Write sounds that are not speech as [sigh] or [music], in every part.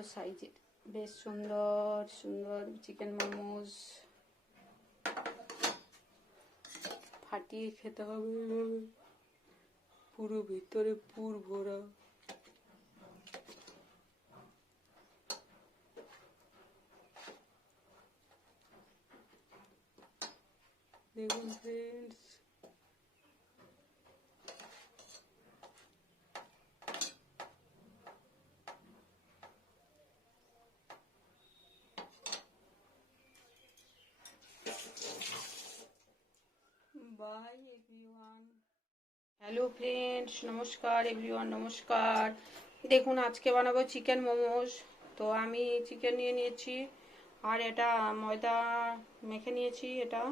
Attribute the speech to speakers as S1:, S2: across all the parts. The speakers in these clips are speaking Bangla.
S1: বড় সাইজের বেশ সুন্দর সুন্দর চিকেন মোমোস ফাটিয়ে খেতে হবে। পুরো ভিতরে পুর ভরা। দেখুন friends bye everyone hello friends নমস্কার এভরিওয়ান নমস্কার দেখুন, আজকে বানাবো চিকেন মোমোস। তো আমি চিকেন নিয়ে নিয়েছি। আর এটা ময়দা মেখে নিয়েছি এটা।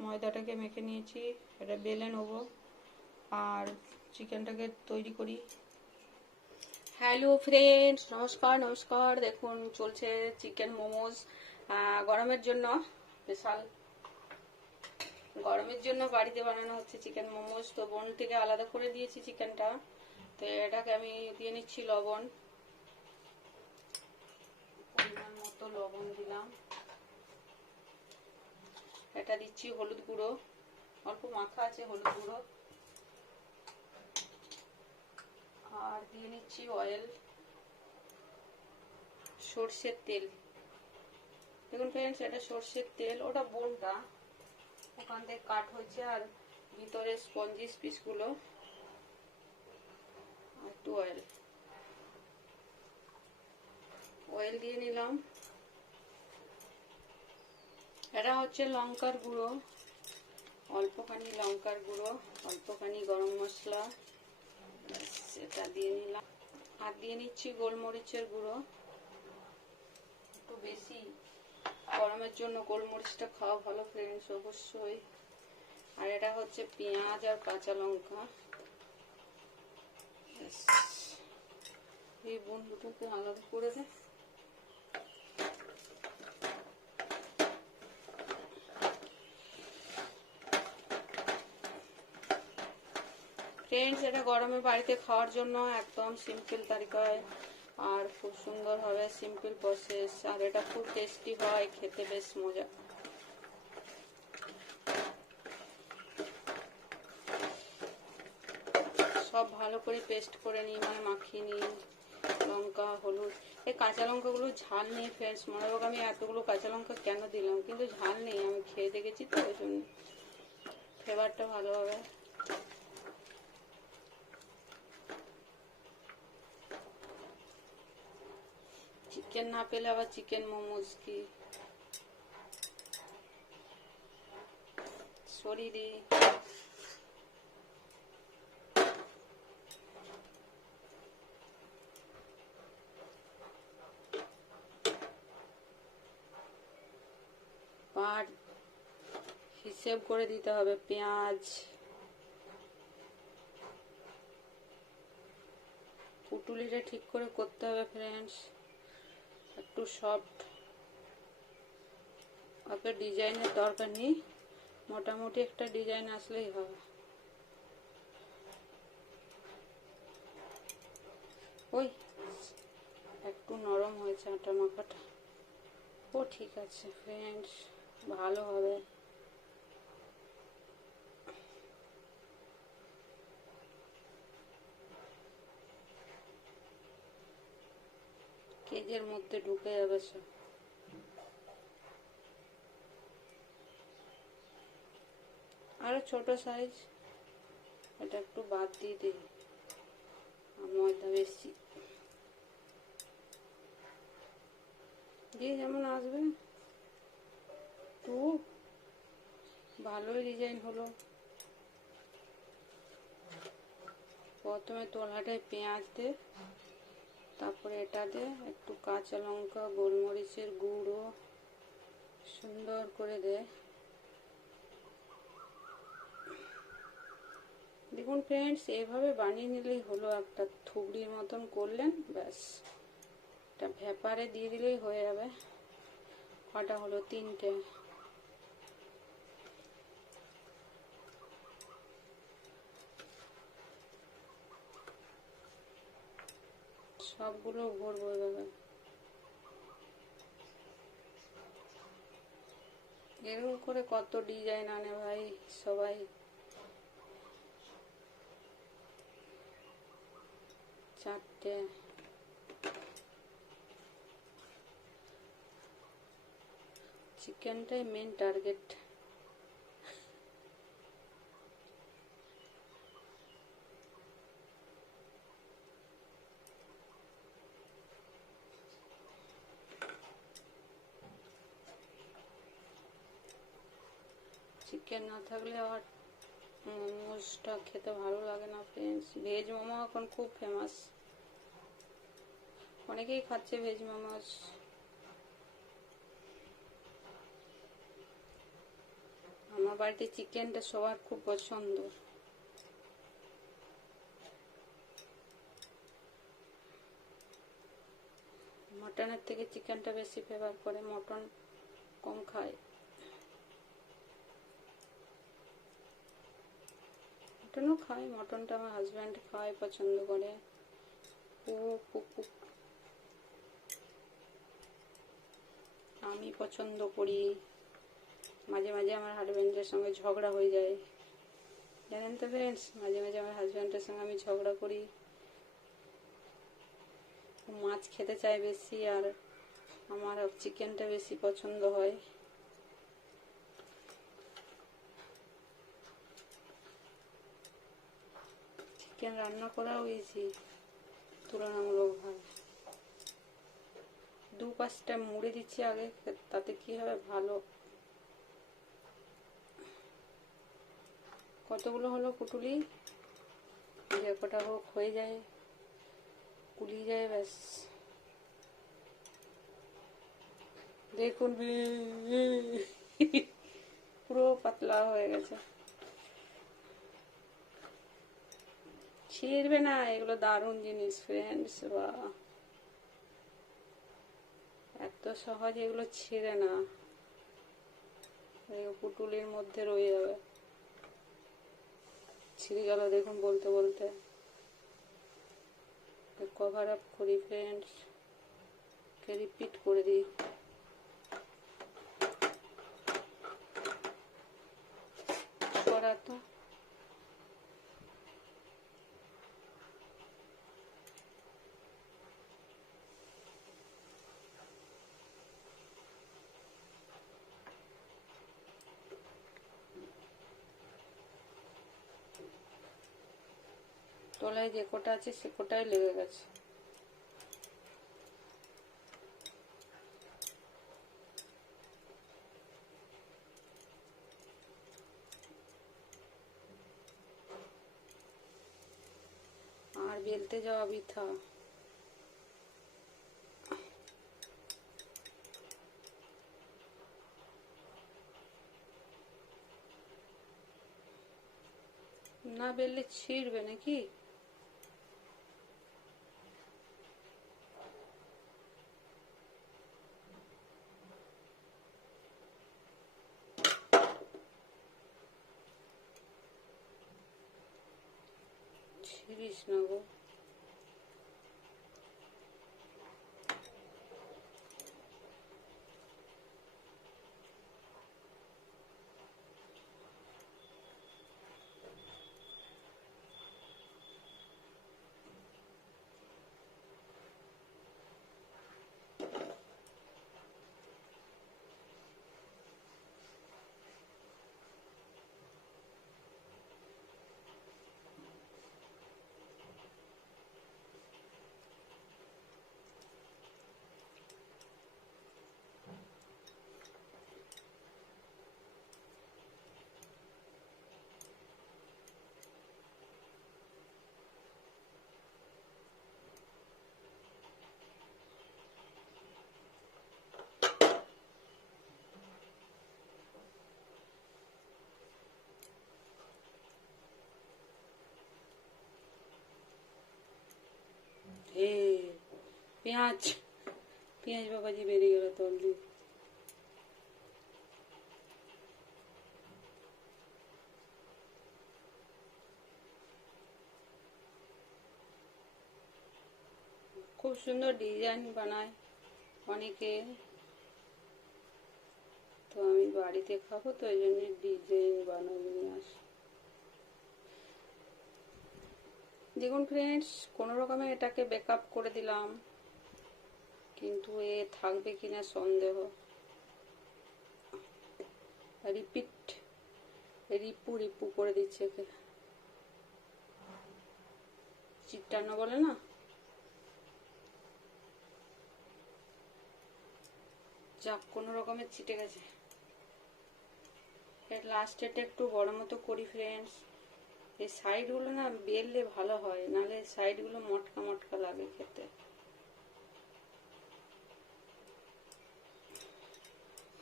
S1: ময়দাটাকে মেখে নিয়েছি। এটা বেলে নেব। আর চিকেনটাকে তৈরি করি। হ্যালো ফ্রেন্ডস নমস্কার নমস্কার দেখুন, চলছে চিকেন মোমোস গরমের জন্য। স্পেশাল গরমের জন্য বাড়িতে বানানো হচ্ছে চিকেন মোমোস, তো বোন থেকে আলাদা করে দিয়েছি চিকেনটা। তো এটাকে আমি দিয়ে নিচ্ছি লবণ। পরিমাণ মতো লবণ দিলাম। এটা দিচ্ছি হলুদ গুঁড়ো। অল্প মাখা আছে হলুদ গুঁড়ো। আর দিয়ে নিচ্ছি অয়েল সর্ষের তেল। দেখুন ফ্রেন্ডস এটা সর্ষের তেল, ওটা বোনটা ওখান থেকে কাট হয়েছে আর ভিতরে স্পঞ্জিস পিসগুলো আর একটু অয়েল অয়েল দিয়ে নিলাম। এটা হচ্ছে লঙ্কার গুঁড়ো। অল্পখানি লঙ্কার গুঁড়ো, অল্পখানি গরম মশলা। এটা দিয়ে নিলাম। আর দিয়ে নিচ্ছি গোলমরিচের গুঁড়ো। একটু বেশি গরমের জন্য গোলমরিচটা খাওয়া ভালো ফ্রেন্ডস অবশ্যই। আর এটা হচ্ছে পেঁয়াজ আর কাঁচা লঙ্কা। এই বন্ধুটাকে আলাদা করে দে। ফ্রেন্ডস এটা গরমে বাড়িতে খাওয়ার জন্য একদম সিম্পল তালিকায় আর খুব সুন্দর হবে সিম্পল প্রসেস আর এটা খুব টেস্টি হয়, খেতে বেশ মজা। সব ভালো করে পেস্ট করে নিই মানে মাখিয়ে নিই লঙ্কা, হলুদ, এই কাঁচা লঙ্কাগুলো ঝাল নেই ফ্রেন্ডস মনে হোক আমি এতগুলো কাঁচা লঙ্কা কেন দিলাম, কিন্তু ঝাল নেই, আমি খেয়ে দেখেছি তো, ওই জন্য। ফ্লেভারটা ভালো হবে। চিকেন না পেলে আবার চিকেন মোমোজ কি? শরীরে পার হিসেব করে দিতে হবে পেঁয়াজ। পুটুলিটা ঠিক করে করতে হবে ফ্রেন্ডস একটু সফট ওকে ডিজাইনের দরকার নেই। মোটামুটি একটা ডিজাইন আসলেই হবে। ওই, একটু নরম হয়েছে আটা মাখাটা। ও ঠিক আছে ফ্রেন্ডস ভালো হবে। কেজের মধ্যে ঢুকে যাবে সব আরও ছোট সাইজ এটা একটু বাদ দিয়ে দিই ময়দা বেশি। দিয়ে যেমন আসবে, তো ভালোই ডিজাইন হলো। প্রথমে তোলাটায় পেঁয়াজ দে। তারপরে এটা দে, একটু কাঁচা লঙ্কা, গোলমরিচের গুঁড়ো, সুন্দর করে দে। দেখুন ফ্রেন্ডস এভাবে বানিয়ে নিলেই হলো, একটা থুবড়ির মতন করলেন, ব্যাস। এটা ভেপারে দিয়ে দিলেই হয়ে যাবে। কটা হলো তিনটে সবগুলো ঘুরবো এভাবে। এরকম করে কত ডিজাইন আনে ভাই সবাই। চারটে। চিকেনটাই মেন টার্গেট চিকেন না থাকলে আর মোমোসটা খেতে ভালো লাগে না ফ্রেন্ডস ভেজ মোমো এখন খুব ফেমাস অনেকেই খাচ্ছে ভেজ মোমোস। আমার বাড়িতে চিকেনটা সবার খুব পছন্দ। মটনের থেকে চিকেনটা বেশি ফেভার করে, মটন কম খায়। মটনও খাই, মটনটা আমার হাজব্যান্ড খায়, পছন্দ করে। আমি পছন্দ করি। মাঝে মাঝে আমার হাজব্যান্ডের সঙ্গে ঝগড়া হয়ে যায়। জানেন তো ফ্রেন্ডস মাঝে মাঝে আমার হাজব্যান্ডের সঙ্গে আমি ঝগড়া করি। মাছ খেতে চায় বেশি আর আমার চিকেনটা বেশি পছন্দ হয়। চিকেন রান্না করাও ইজি তুলনামূলক ভাবে দু পাঁচটা মুড়ে দিচ্ছি আগে, তাতে কি হবে ভালো। কতগুলো হলো পুটুলি? যে কটা হোক হয়ে যায় কুলি যায়, ব্যাস। দেখুন। [laughs] পুরো পাতলা হয়ে গেছে। ছিঁড়বে না, এগুলো দারুণ জিনিস ফ্রেন্ডস বা। এত সহজ এগুলো ছিঁড়ে না। পুটুলির মধ্যে রয়ে যাবে। ছিঁড়ে গেল দেখুন বলতে বলতে। কভার আপ করি ফ্রেন্ডস রিপিট করে দিই। করা তো। তলায় যে কোটা আছে, সে কোটায় লেগে গেছে। আর বেলতে যাওয়া বৃথা। না বেললে ছিঁড়বে নাকি ছিড়িস না গো এ পেঁয়াজ পেঁয়াজ বাবাজি বেরিয়ে গেল তল দিয়ে। খুব সুন্দর ডিজাইন বানায় অনেকে। তো আমি বাড়িতে খাব তো ওই জন্য ডিজাইন বানাবো নিয়ে আস। দেখুন ফ্রেন্ডস কোনো রকমে এটাকে ব্যাকআপ করে দিলাম। কিন্তু এ থাকবে কিনা সন্দেহ। রিপিট, রিপু রিপু করে দিচ্ছে একে। বলে না? যাক, কোনো রকমের ছিটে গেছে। এর লাস্টেরটা একটু বড় মতো করি ফ্রেন্ডস এই সাইডগুলো না বেললে ভালো হয়, নাহলে সাইডগুলো মটকা মটকা লাগে খেতে।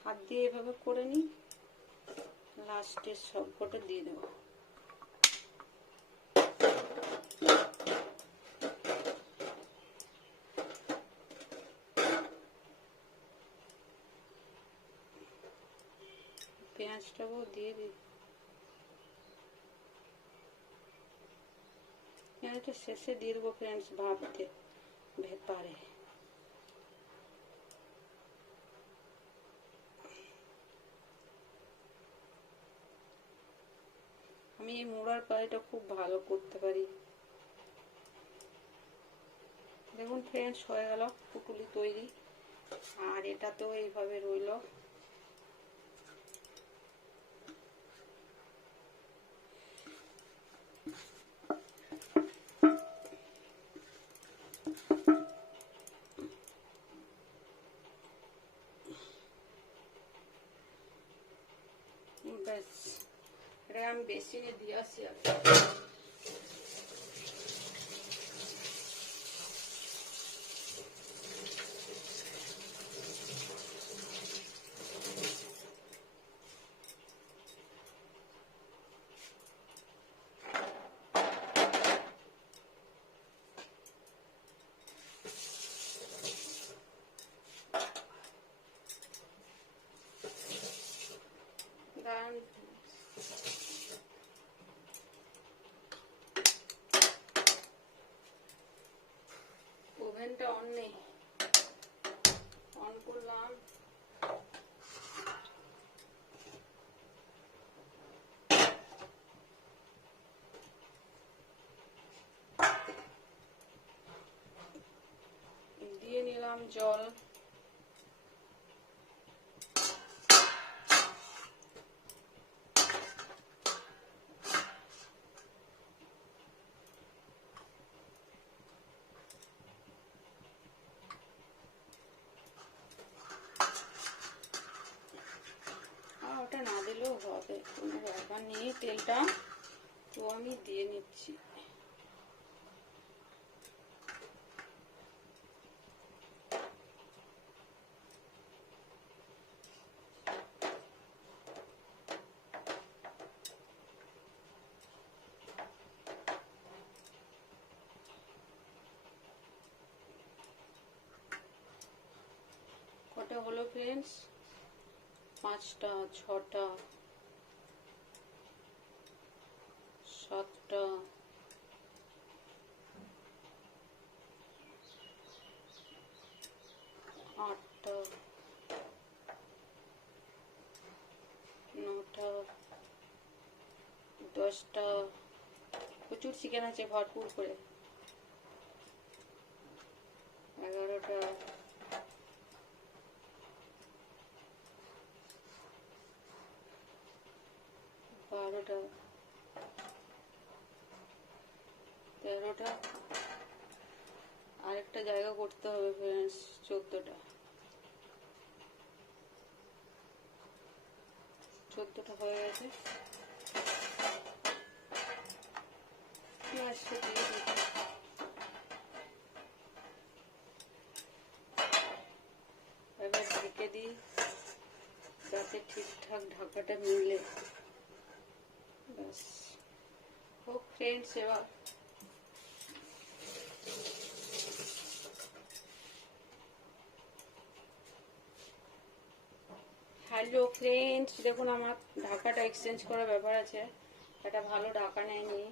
S1: হাত দিয়ে এভাবে করে নিই। লাস্টের সবকটা দিয়ে দেবো। পেঁয়াজটাও দিয়ে দিই। পেঁয়াজটা শেষে দিয়ে দেবো ফ্রেন্ডস ভাবতে। ব্যাপারে। এই মোড়ার কাজটা খুব ভালো করতে পারি। দেখুন ফ্রেন্ডস হয়ে গেল পুটুলি তৈরি। আর এটা তো এইভাবে রইল। এটা আমি বেসিনে দিয়ে আসি আর দাঁড়ান ওভেনটা অন নেই অন করলাম দিয়ে নিলাম জল ওটা না দিলেও হবে, কোনো ব্যাপার নেই, তেলটা তো আমি দিয়ে নিচ্ছি। কটা হলো ফ্রেন্ডস পাঁচটা ছটা সাতটা আটটা নটা দশটা। প্রচুর চিকেন আছে ভরপুর করে। চোদ্দটা হয়ে গেছে। এবার ঢেকে দিই যাতে ঠিকঠাক ঢাকাটা মিলে ব্যাস। হোক ফ্রেন্ডস এবার হ্যালো ফ্রেন্ডস দেখুন আমার ঢাকাটা এক্সচেঞ্জ করার ব্যাপার আছে। এটা ভালো ঢাকা নেয়নি।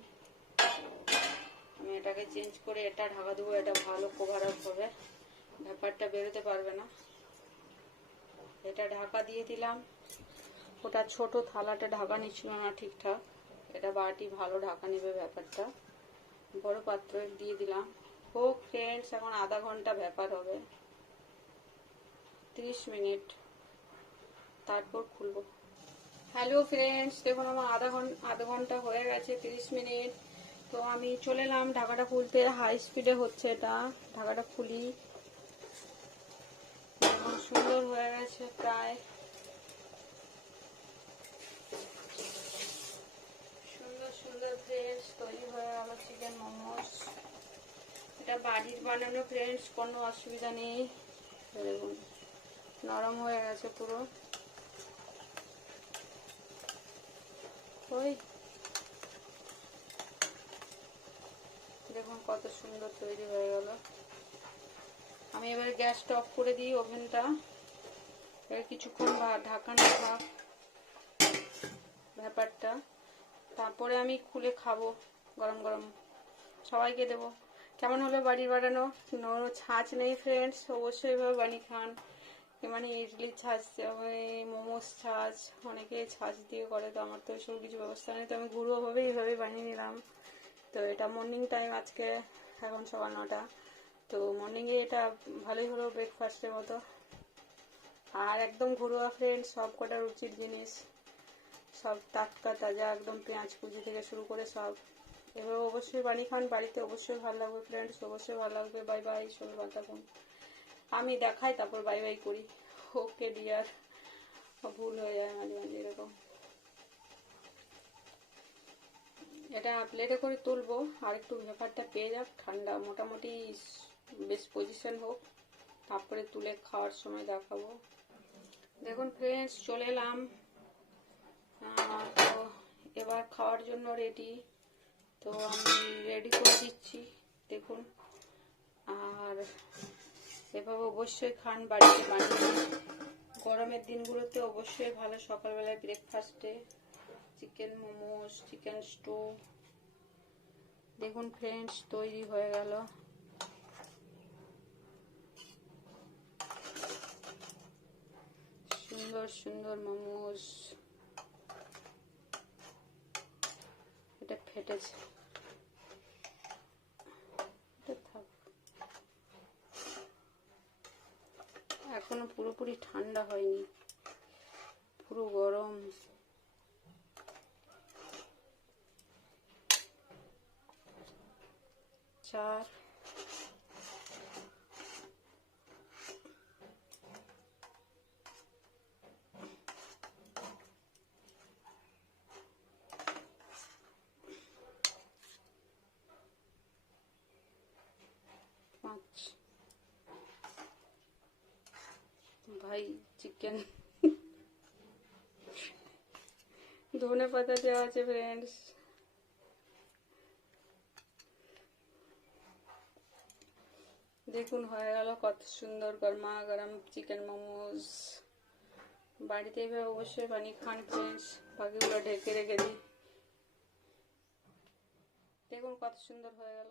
S1: আমি এটাকে চেঞ্জ করে এটা ঢাকা দেবো, এটা ভালো কভার আপ হবে। ব্যাপারটা বেরোতে পারবে না। এটা ঢাকা দিয়ে দিলাম। ওটা ছোট থালাটা ঢাকা নিচ্ছিল না ঠিকঠাক। এটা বাটি ভালো ঢাকা নেবে ব্যাপারটা। বড় পাত্রে দিয়ে দিলাম। হোক ফ্রেন্ডস এখন আধা ঘণ্টা ব্যাপার হবে। তিরিশ মিনিট। তারপর খুলবো। হ্যালো ফ্রেন্ডস দেখুন আমার আধা ঘণ্টা আধা ঘণ্টা হয়ে গেছে, তিরিশ মিনিট। তো আমি চলে এলাম ঢাকাটা খুলতে। হাই স্পিডে হচ্ছে এটা। ঢাকাটা খুলি। সুন্দর হয়ে গেছে প্রায়। সুন্দর সুন্দর ফ্রেন্ডস তৈরি হয়ে গেল চিকেন মোমোস এটা বাড়ির বানানো ফ্রেন্ডস কোনো অসুবিধা নেই। দেখুন, নরম হয়ে গেছে পুরো। ওই। দেখুন কত সুন্দর তৈরি হয়ে গেল। আমি এবার গ্যাসটা অফ করে দিই ওভেনটা। এবার কিছুক্ষণ ঢাকানো থাক ব্যাপারটা। তারপরে আমি খুলে খাব গরম গরম। সবাইকে দেবো। কেমন হলো বাড়ির বানানো? কোনো ছাঁচ নেই ফ্রেন্ডস অবশ্যই এভাবে বানিয়ে খান। মানে ইডলি ছাঁচ মোমোস ছাঁচ, অনেকে ছাঁচ দিয়ে করে, তো আমার তো এসব কিছু ব্যবস্থা নেই। তো আমি ঘুরোভাবে এইভাবে বানিয়ে নিলাম। তো এটা মর্নিং টাইম আজকে, এখন সকাল নটা। তো মর্নিংয়ে এটা ভালোই হলো ব্রেকফাস্টের মতো। আর একদম ঘরোয়া ফ্রেন্ড সব কটা রুচির জিনিস। সব টাটকা, তাজা, একদম পেঁয়াজ কুচি থেকে শুরু করে সব। এবার অবশ্যই বানিয়ে খান, বাড়িতে অবশ্যই ভালো লাগবে ফ্রেন্ডস অবশ্যই ভালো লাগবে। বাই বাই সবাই ভালো থাকুন। আমি দেখাই, তারপর বাই বাই করি। ওকে ডিয়ার ভুল হয়ে যায় মাঝে মাঝে, এরকম। এটা প্লেটে করে তুলবো আর একটু ব্যাপারটা পেয়ে যাক। ঠান্ডা মোটামুটি বেশ পজিশন হোক। তারপরে তুলে খাওয়ার সময় দেখাবো। দেখুন ফ্রেন্ডস চলে এলাম। তো এবার খাওয়ার জন্য রেডি তো আমি রেডি করে দিচ্ছি, দেখুন। আর এভাবে অবশ্যই খান বাড়িতে বানিয়ে গরমের দিনগুলোতে অবশ্যই ভালো সকালবেলায় ব্রেকফাস্টে চিকেন মোমোস চিকেন স্টু দেখুন ফ্রেন্ডস তৈরি হয়ে গেল। সুন্দর সুন্দর মোমোস এটা ফেটেছে এটা থাক এখনও পুরোপুরি ঠান্ডা হয়নি। পুরো গরম। চার। ভাই চিকেন ধনে পাতা দেওয়া আছে ফ্রেন্ডস দেখুন, হয়ে গেল কত সুন্দর গরমা গরম চিকেন মোমোস বাড়িতে এভাবে অবশ্যই বানিয়ে খান ফ্রেন্ডস বাকিগুলো ঢেকে রেখে দিই। দেখুন, কত সুন্দর হয়ে গেল।